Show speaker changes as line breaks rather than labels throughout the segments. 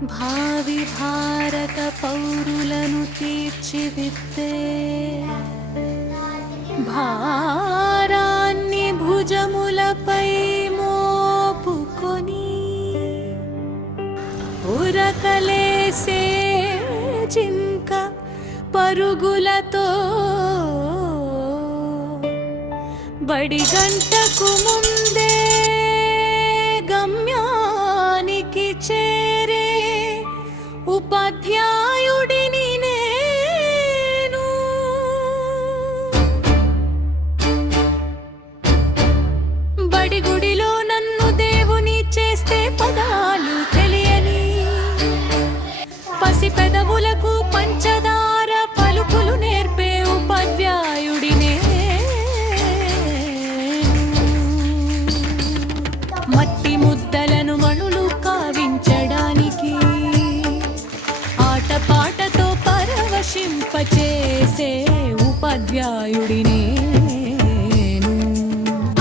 భావి భారత పౌరులను తీర్చిదిద్దే భారాన్ని భుజములపై మోపుకొని ఉరకలేసే జింక పరుగులతో బడి గంటకు ముందే గమ్యానికి చేరే ఉపాధ్యాయుడిని ఉపాధ్యాయుడినే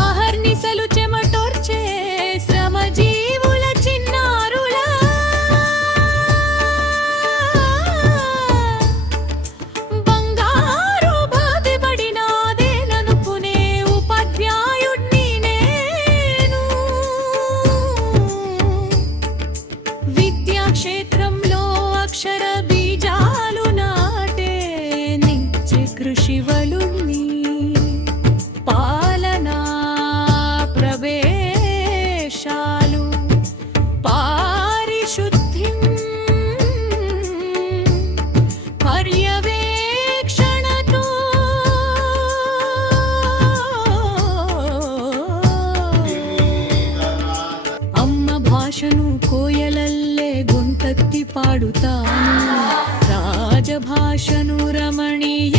అహర్నిశలు చెమటోర్చే శ్రమజీవుల చిన్నారుల. బంగారు బాధపడినాదేననుకునే ఉపాధ్యాయుణ్ణి నేను విద్యాక్షేత్రంలో అక్షర పాడుతాను రాజభాషను రమణీయ